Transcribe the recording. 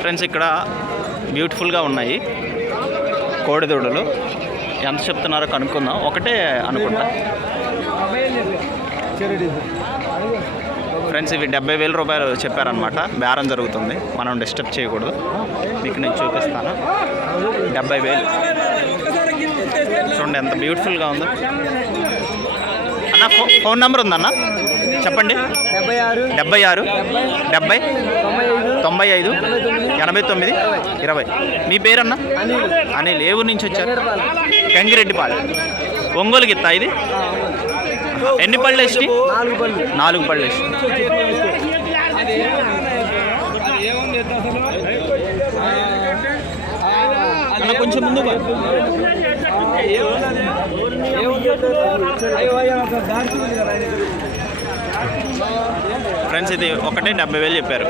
Friends ఇక్కడ బ్యూటిఫుల్గా ఉన్నాయి కోడిదూడలు. ఎంత చెప్తున్నారో కనుక్కుందాం. ఒకటే అనుకుంటా. ఫ్రెండ్స్ ఇవి డెబ్బై వేల రూపాయలు చెప్పారనమాట బేరం జరుగుతుంది. మనం డిస్టర్బ్ చేయకూడదు. మీకు నేను చూపిస్తాను. డెబ్బై వేలు. చూడండి ఎంత బ్యూటిఫుల్గా ఉందో. అన్న ఫో ఫోన్ నెంబర్ ఉందన్న? చెప్పండి. డెబ్బై ఆరు. డెబ్బై? ఆరు డెబ్బై? తొంభై ఐదు ఎనభై తొమ్మిది ఇరవై. మీ పేరన్నా? అనిల్. ఏ ఊరు నుంచి వచ్చారు? గంగిరెడ్డిపాలెం. ఒంగోలు గిత్తా ఇది? ఎన్ని పళ్ళు వేసి నాలుగు పళ్ళు వేసి అన్న కొంచెం ముందు ఫ్రెండ్స్ ఇది ఒకటే డెబ్బై వేలు చెప్పారు.